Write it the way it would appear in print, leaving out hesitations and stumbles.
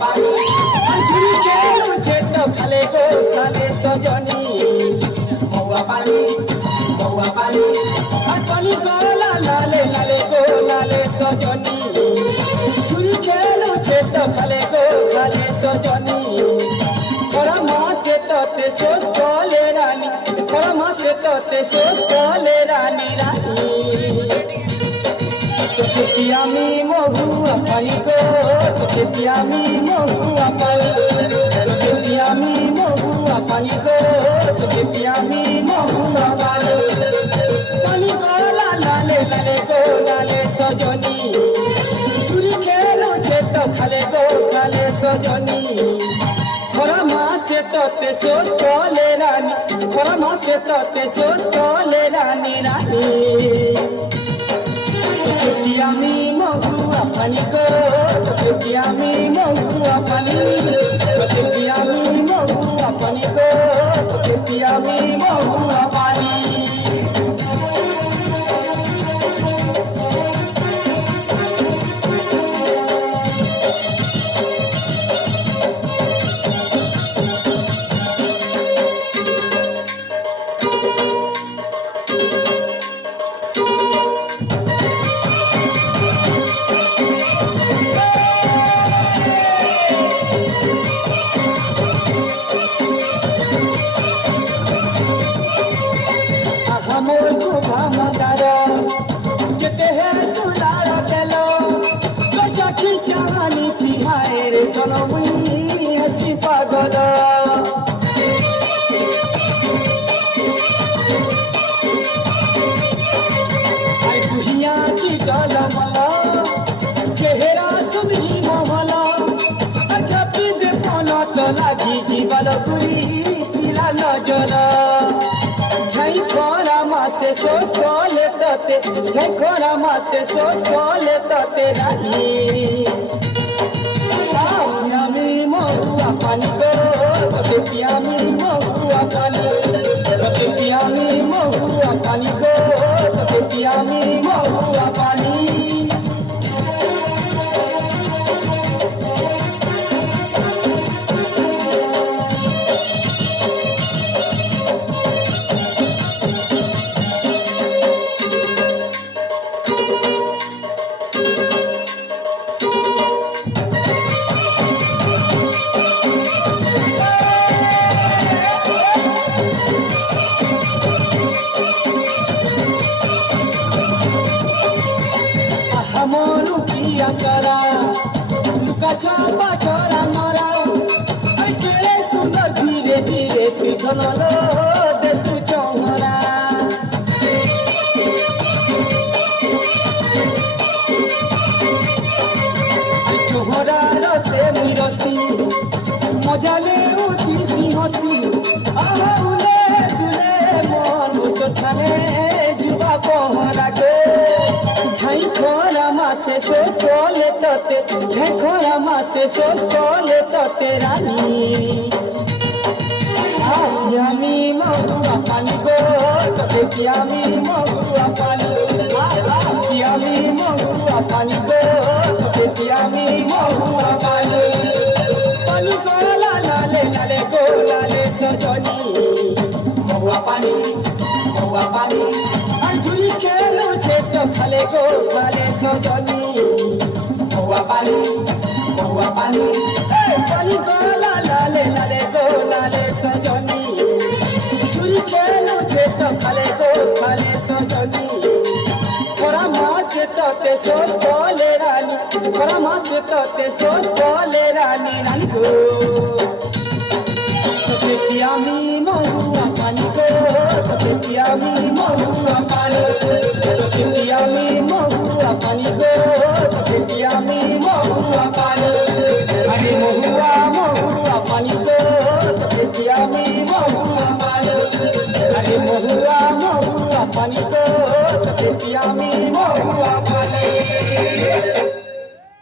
पानी अंजुरी खेलू छेट खाले गो खाले सजनी महुआ पानी पानी गोला लाले लाले गो लाले सजनी चुरी खेलू छेट खाले गो खाले सजनी थोड़ा मासे तोते सोच कोले रानी थोड़ा मासे तोते सोच कोले रानी रानी তোকে আমি মহুয়া পানি গো তোকে আমি মহুয়া পানি তোকে আমি মহুয়া পানি গো তোকে আমি মহুয়া পানি পানি গো লালে লালে গো লালে সজনী চুরি খেলো ছেত খালে গো খালে সজনী খরা মাসে তোতে সোচ কোলে রানী খরা মাসে তোতে সোচ কোলে রানী রানী তোকে আমি মহুয়া পানি গো তোকে আমি মহুয়া পানি তোকে আমি মহুয়া পানি গো তোকে আমি মহুয়া পানি मोर को भामदारा जते है सुलारा केलो गजा की चावानी थी हाय रे जनमुई हसी पागल आई दुहिया की डलमला चेहरा सुंदरी मोहला अच्छा पीदे पना तो लागी जीवन कुई पीला नजर झई कोरा मासे सोच कोले तते झई कोरा मासे सोच कोले तते रानी আমি মহুয়া পানি গো তোকে আমি মহুয়া পানি তোকে আমি মহুয়া পানি গো তোকে আমি মহুয়া পানি हमरू किया करा लुका छापा छोरा मरा अरे केरे सुंदर धीरे धीरे पिघल लो देसु चौहरा चौहरा रसे मिरसी मजा ले उठी सिंहसी आहले दुले मन तो ठाने जुबा पहरा गो झई खोरा मासे सोच कोले तते झई खोरा मासे सोच कोले तते रानी আমি মহুয়া পানি গো তোকে আমি মহুয়া পানি আমি মহুয়া পানি গো তোকে আমি মহুয়া পানি পানি গো লালে লালে গো লালে সজনী মহুয়া পানি अंजुरी खेलो छेट खाले गो खाले सजनी महुआ पानी पानी गो लाले लाले गो लाले सजनी चुरी खेलो छेट खाले गो खाले सजनी थोड़ा मासे तोते सोच कोले रानी थोड़ा मासे तोते सोच कोले रानी रानी गो তোকে আমি মহুয়া পানি গো তোকে আমি মহুয়া পানি তোকে আমি মহুয়া পানি গো তোকে আমি মহুয়া পানি আরে মহুয়া পানি গো তোকে আমি মহুয়া পানি আরে মহুয়া পানি গো তোকে আমি মহুয়া পানি